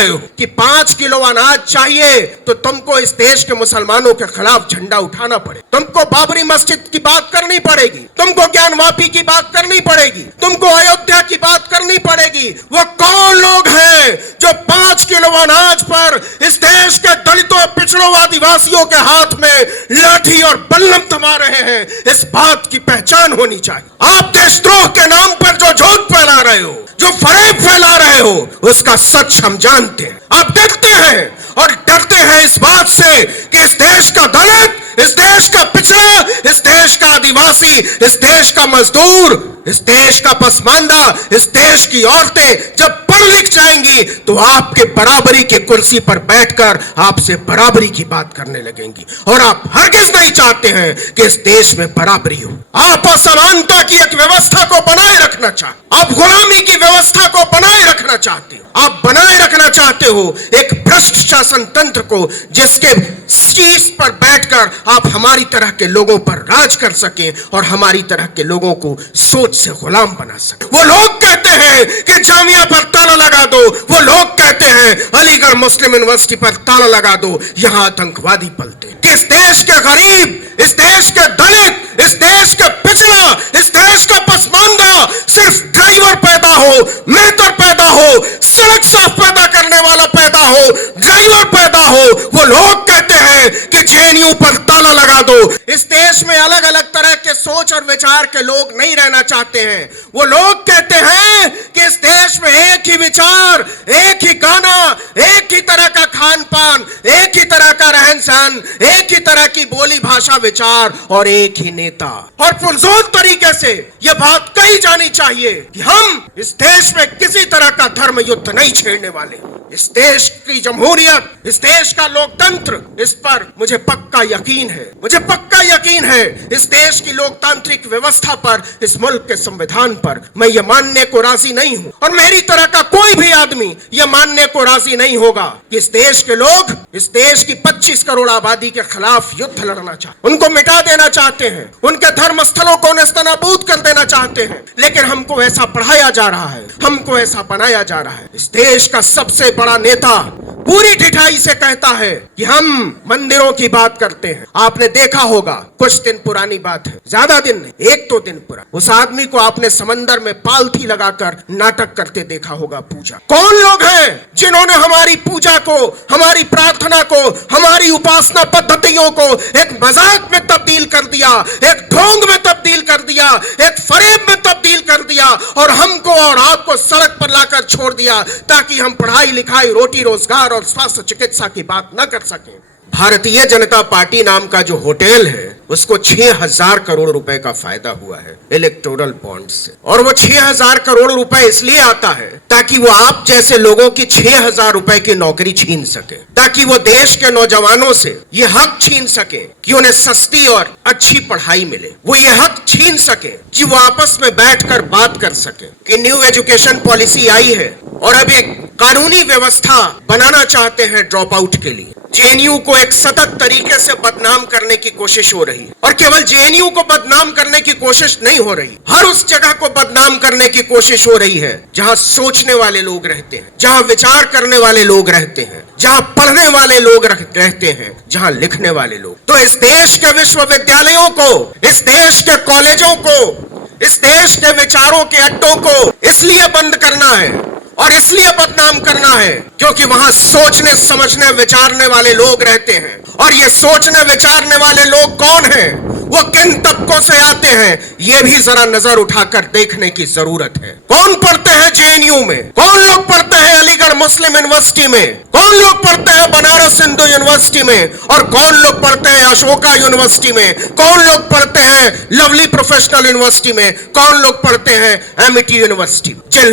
रहे हो कि 5 किलो अनाज चाहिए तो तुमको इस देश के मुसलमानों के खिलाफ झंडा उठाना पड़े, तुमको बाबरी मस्जिद की बात करनी पड़ेगी, तुमको ज्ञानवापी की बात करनी पड़ेगी, तुमको अयोध्या की बात करनी पड़ेगी। वो कौन लोग हैं जो 5 किलो अनाज पर इस देश के दलितों, पिछड़ों, आदिवासियों के हाथ में लाठी और बल्लम थमा रहे हैं? इस बात की पहचान होनी चाहिए। आप देशद्रोह के नाम पर जो झूठ फैला रहे हो, जो फरेब फैला रहे हो, उसका सच हम जानते हैं। आप डरते हैं और डरते हैं इस बात से कि इस देश का दलित, इस देश का पिछड़ा, इस देश का आदिवासी, इस देश का मजदूर, इस देश का पसमानदा, इस देश की औरतें जब पढ़ लिख जाएंगी तो आपके बराबरी की कुर्सी पर बैठकर आपसे बराबरी की बात करने लगेंगी। और आप हरगिज नहीं चाहते हैं कि इस देश में बराबरी हो। आप असमानता की एक व्यवस्था को बनाए रखना चाहते, आप गुलामी की व्यवस्था को बनाए रखना चाहते हो, आप बनाए रखना चाहते हो एक भ्रष्ट शासन तंत्र को, जिसके शीश पर बैठकर आप हमारी तरह के लोगों पर राज कर सकें और हमारी तरह के लोगों को सोच से गुलाम बना सके। वो लोग कहते हैं कि जामिया पर ताला लगा दो, वो लोग कहते हैं अलीगढ़ मुस्लिम यूनिवर्सिटी पर ताला लगा दो, यहां आतंकवादी पलते हैं। कि इस देश के गरीब, इस देश के दलित, इस देश के पिछड़ा, इस देश का पसमानदा सिर्फ ड्राइवर पैदा हो, मेहतर पैदा हो, सड़क साफ पैदा करने वाला पैदा हो, ड्राइवर पैदा हो, वो लोग कहते हैं कि जेएनयू पर ताला लगा दो। इस देश में अलग अलग तरह के सोच और विचार के लोग नहीं रहना चाहते हैं। वो लोग कहते हैं कि इस देश में एक ही विचार, एक ही गाना, एक ही तरह का खान पान, एक ही तरह का रहन सहन, एक ही तरह की बोली भाषा विचार और एक ही नेता। और पुरजोर तरीके से यह बात कही जानी चाहिए कि हम इस देश में किसी तरह का धर्म युद्ध नहीं छेड़ने वाले। इस देश की जमहूरियत, इस देश का लोकतंत्र, इस पर मुझे पक्का यकीन है, मुझे पक्का यकीन है। इस देश की लोकतांत्रिक व्यवस्था पर, इस मुल्क के संविधान पर मैं ये मानने को राजी नहीं हूं और मेरी तरह का कोई भी आदमी ये मानने को राजी नहीं होगा कि इस देश के लोग इस देश की 25 करोड़ आबादी के खिलाफ युद्ध लड़ना चाहते, उनको मिटा देना चाहते हैं, उनके धर्म स्थलों को नेस्तनाबूद कर देना चाहते हैं। लेकिन हमको ऐसा पढ़ाया जा रहा है, हमको ऐसा बनाया जा रहा है। इस देश का सबसे बड़ा नेता पूरी ढिठाई से कहता है कि हम मंदिरों की बात करते हैं। आपने देखा होगा, कुछ दिन पुरानी बात है, ज्यादा दिन नहीं, 1-2 दिन पुराना, उस आदमी को आपने समंदर में पालथी लगाकर नाटक करते देखा होगा पूजा। कौन लोग हैं जिन्होंने हमारी पूजा को, हमारी प्रार्थना को, हमारी उपासना पद्धतियों को एक मजाक में तब्दील कर दिया, एक ढोंग में तब्दील कर दिया, एक फरेब में तब्दील कर दिया और हमको और आपको सड़क पर लाकर छोड़ दिया ताकि हम पढ़ाई लिखाई, रोटी रोजगार और स्वास्थ्य चिकित्सा की बात न कर सकें। भारतीय जनता पार्टी नाम का जो होटल है, उसको 6000 करोड़ रुपए का फायदा हुआ है इलेक्टोरल बॉन्ड से। और वो 6000 करोड़ रुपए इसलिए आता है ताकि वो आप जैसे लोगों की 6000 रुपए की नौकरी छीन सके, ताकि वो देश के नौजवानों से ये हक छीन सके कि उन्हें सस्ती और अच्छी पढ़ाई मिले। वो ये हक छीन सके कि वो आपस में बैठकर बात कर सके। कि न्यू एजुकेशन पॉलिसी आई है और अब एक कानूनी व्यवस्था बनाना चाहते हैं ड्रॉप आउट के लिए। जेएनयू को एक सतत तरीके से बदनाम करने की कोशिश हो रही है और केवल जेएनयू को बदनाम करने की कोशिश नहीं हो रही, हर उस जगह को बदनाम करने की कोशिश हो रही है जहां सोचने वाले लोग रहते हैं, जहां विचार करने वाले लोग रहते हैं, जहां पढ़ने वाले लोग रहते हैं, जहां लिखने वाले लोग। तो इस देश के विश्वविद्यालयों को, इस देश के कॉलेजों को, इस देश के विचारों के अड्डों को इसलिए बंद करना है और इसलिए बदनाम करना है क्योंकि वहां सोचने, समझने, विचारने वाले लोग रहते हैं। और ये सोचने विचारने वाले लोग कौन हैं, वो किन तबकों से आते हैं, ये भी जरा नजर उठाकर देखने की जरूरत है। कौन पढ़ते हैं जेएनयू में, कौन लोग पढ़ते हैं अलीगढ़ मुस्लिम यूनिवर्सिटी में, कौन लोग पढ़ते हैं बनारस हिंदू यूनिवर्सिटी में और कौन लोग पढ़ते हैं अशोका यूनिवर्सिटी में, कौन लोग पढ़ते हैं लवली प्रोफेशनल यूनिवर्सिटी में, कौन लोग पढ़ते हैं एमिटी यूनिवर्सिटी। जिन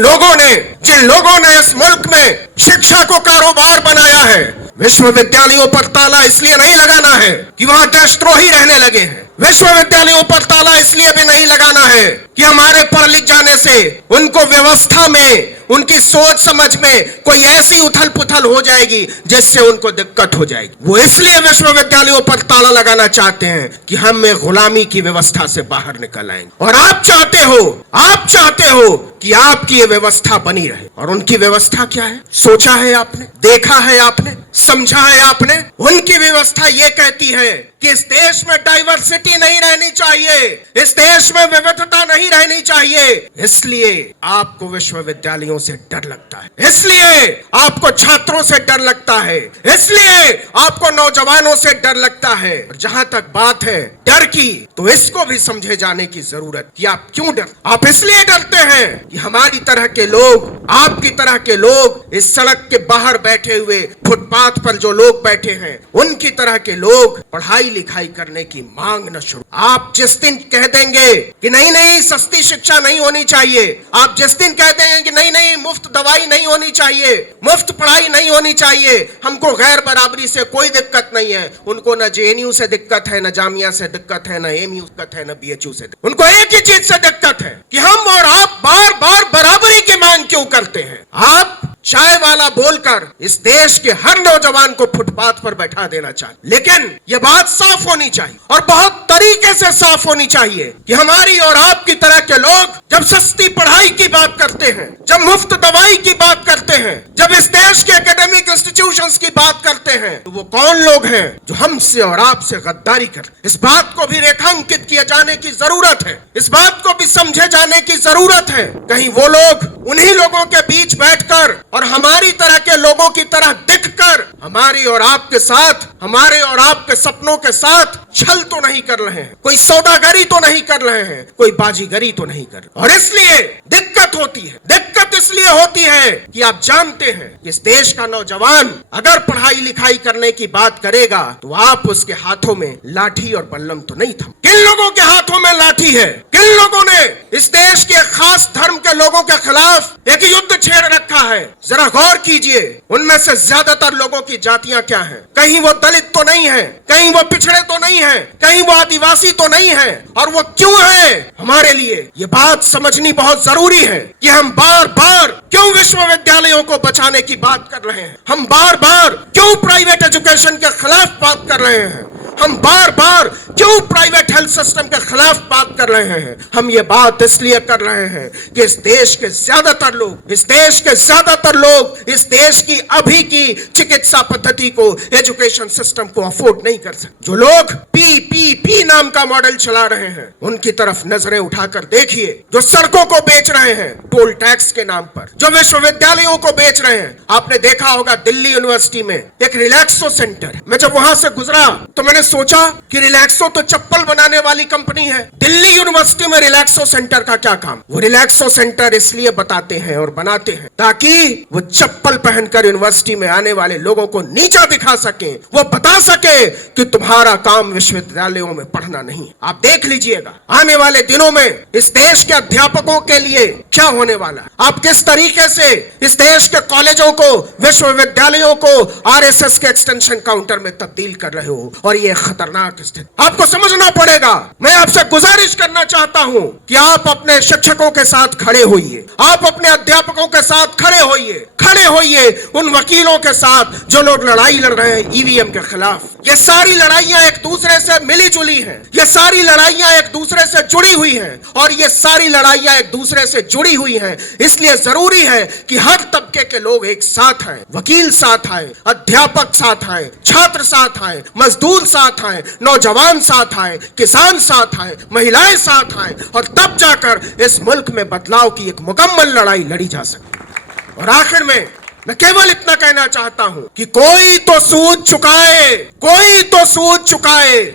लोगों ने इस मुल्क में शिक्षा को कारोबार बनाया है, विश्वविद्यालयों पर ताला इसलिए नहीं लगाना है कि वहां देशद्रोही रहने लगे हैं। विश्वविद्यालयों पर ताला इसलिए भी नहीं लगाना है कि हमारे पढ़ लिख जाने से उनको व्यवस्था में, उनकी सोच समझ में कोई ऐसी उथल पुथल हो जाएगी जिससे उनको दिक्कत हो जाएगी। वो इसलिए विश्वविद्यालयों पर ताला लगाना चाहते हैं कि हम गुलामी की व्यवस्था से बाहर निकल आएंगे। और आप चाहते हो कि आपकी ये व्यवस्था बनी रहे। और उनकी व्यवस्था क्या है? सोचा है आपने? देखा है आपने? समझा है आपने? उनकी व्यवस्था ये कहती है कि इस देश में डाइवर्सिटी नहीं रहनी चाहिए, इस देश में विविधता नहीं रहनी चाहिए। इसलिए आपको विश्वविद्यालयों से डर लगता है, इसलिए आपको छात्रों से डर लगता है, इसलिए आपको नौजवानों से डर लगता है। और जहां तक बात है डर की, तो इसको भी समझे जाने की जरूरत कि आप क्यों डर। आप इसलिए डरते हैं कि हमारी तरह के लोग, आपकी तरह के लोग, इस सड़क के बाहर बैठे हुए, फुटपाथ पर जो लोग बैठे हैं, उनकी तरह के लोग पढ़ाई लिखाई करने की मांग न शुरू। आप जिस दिन कह देंगे कि नहीं नहीं सस्ती शिक्षा नहीं होनी चाहिए, आप जिस दिन कह देंगे कि नहीं नहीं मुफ्त दवाई नहीं होनी चाहिए, मुफ्त पढ़ाई नहीं होनी चाहिए, हमको गैर बराबरी से कोई दिक्कत नहीं है, उनको न जेएनयू से दिक्कत है, न जामिया से दिक्कत है, न एमयू दिक्कत है, न बीएचयू से, उनको एक ही चीज से दिक्कत है कि हम और आप बार बार बराबरी की मांग क्यों करते हैं। आप चाय वाला बोलकर इस देश के हर नौजवान को फुटपाथ पर बैठा देना चाहिए, लेकिन यह बात साफ होनी चाहिए और बहुत तरीके से साफ होनी चाहिए कि हमारी और आपकी तरह के लोग जब सस्ती पढ़ाई की बात करते हैं, जब मुफ्त दवाई की बात करते हैं, जब इस देश के एकेडमिक इंस्टीट्यूशंस की बात करते हैं, तो वो कौन लोग हैं जो हमसे और आपसे गद्दारी कर। इस बात को भी रेखांकित किया जाने की जरूरत है, इस बात को भी समझे जाने की जरूरत है। कहीं वो लोग उन्हीं लोगों के बीच बैठकर और हमारी तरह के लोगों की तरह दिखकर हमारी और आपके साथ, हमारे और आपके सपनों के साथ छल तो नहीं कर रहे हैं, कोई सौदागरी तो नहीं कर रहे हैं, कोई बाजीगरी तो नहीं कर रहे। और इसलिए दिक्कत होती है। दिक्कत इसलिए होती है कि आप जानते हैं कि इस देश का नौजवान अगर पढ़ाई लिखाई करने की बात करेगा तो आप उसके हाथों में लाठी और बल्लम तो नहीं थम। किन लोगों के हाथों में लाठी है? किन लोगों ने इस देश के खास धर्म के लोगों के खिलाफ एक युद्ध छेड़ रखा है? जरा गौर कीजिए, उनमें से ज्यादातर लोगों की जातियां क्या हैं? कहीं वो दलित तो नहीं है, कहीं वो पिछड़े तो नहीं है, कहीं वो आदिवासी तो नहीं है। और वो क्यों है? हमारे लिए ये बात समझनी बहुत जरूरी है कि हम बार बार क्यों विश्वविद्यालयों को बचाने की बात कर रहे हैं, हम बार बार क्यों प्राइवेट एजुकेशन के खिलाफ बात कर रहे हैं, हम बार बार क्यों प्राइवेट हेल्थ सिस्टम के खिलाफ बात कर रहे हैं। हम ये बात इसलिए कर रहे हैं कि इस देश के ज्यादातर लोग, इस देश की अभी की चिकित्सा पद्धति को, एजुकेशन सिस्टम को अफोर्ड नहीं कर सकते। जो लोग पीपीपी नाम का मॉडल चला रहे हैं, उनकी तरफ नजरें उठाकर देखिए। जो सड़कों को बेच रहे हैं टोल टैक्स के नाम पर, जो विश्वविद्यालयों को बेच रहे हैं, आपने देखा होगा दिल्ली यूनिवर्सिटी में एक रिलैक्सो सेंटर है। मैं जब वहां से गुजरा तो मैंने सोचा कि रिलैक्सो तो चप्पल बनाने वाली कंपनी है, दिल्ली यूनिवर्सिटी में रिलैक्सो सेंटर का क्या काम? वो रिलैक्सो सेंटर इसलिए बताते हैं और बनाते हैं ताकि वो चप्पल पहनकर यूनिवर्सिटी में आने वाले लोगों को नीचा दिखा सके, वो बता सके कि तुम्हारा काम विश्वविद्यालयों में पढ़ना नहीं। आप देख लीजिएगा आने वाले दिनों में इस देश के अध्यापकों के लिए क्या होने वाला है। आप किस तरीके से इस देश के कॉलेजों को, विश्वविद्यालयों को आरएसएस के एक्सटेंशन काउंटर में तब्दील कर रहे हो, और ये खतरनाक स्थिति आपको समझना पड़ेगा। मैं आपसे गुजारिश करना चाहता हूं कि आप अपने शिक्षकों के साथ खड़े होइए, आप अपने अध्यापकों के साथ खड़े होइए उन वकीलों के साथ जो लोग लड़ाई लड़ रहे हैं ईवीएम के खिलाफ। ये सारी लड़ाइयां एक दूसरे से मिली जुली हैं, ये सारी लड़ाइयां एक दूसरे से जुड़ी हुई हैं, और ये सारी लड़ाइयां एक दूसरे से जुड़ी हुई हैं। इसलिए जरूरी है कि हर तबके के लोग एक साथ आए, वकील साथ आए, अध्यापक साथ आए, छात्र साथ आए, मजदूर साथ आए, नौजवान साथ आए, किसान साथ आए, महिलाएं साथ आए, और तब जाकर इस मुल्क में बदलाव की एक मुकम्मल लड़ाई लड़ी जा सके। और आखिर में मैं केवल इतना कहना चाहता हूं कि कोई तो सूद चुकाए,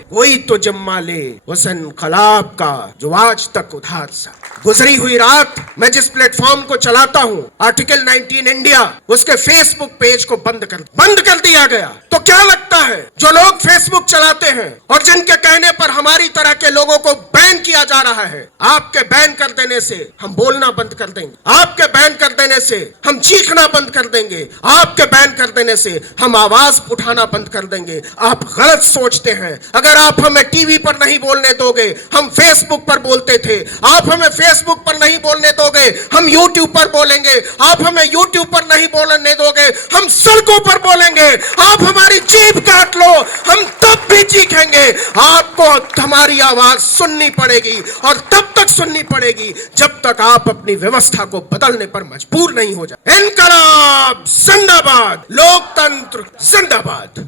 कोई तो जिम्मा ले उस इनकलाब का जो आज तक उधार सा। गुजरी हुई रात मैं जिस प्लेटफॉर्म को चलाता हूं, आर्टिकल 19 इंडिया, उसके फेसबुक पेज को बंद कर दिया गया। तो क्या लगता है जो लोग फेसबुक चलाते हैं और जिनके कहने पर हमारी तरह के लोगों को बैन किया जा रहा है, आपके बैन कर देने से हम बोलना बंद कर देंगे, आपके बैन कर देने से हम चीखना बंद कर देंगे, आपके बैन कर देने से हम आवाज उठाना बंद कर देंगे। आप गलत सोचते हैं। अगर आप हमें टीवी पर नहीं बोलने दोगे, हम फेसबुक पर बोलते थे। आप हमें फेसबुक पर नहीं बोलने दोगे, हम यूट्यूब पर बोलेंगे। आप हमें यूट्यूब पर नहीं बोलने दोगे, हम सड़कों पर बोलेंगे। आप हमारी जीभ काट लो, हम तब भी चीखेंगे। आपको हमारी आवाज सुननी पड़ेगी और तब तक सुननी पड़ेगी जब तक आप अपनी व्यवस्था को बदलने पर मजबूर नहीं हो जाए। इनकलाब जिंदाबाद, लोकतंत्र जिंदाबाद।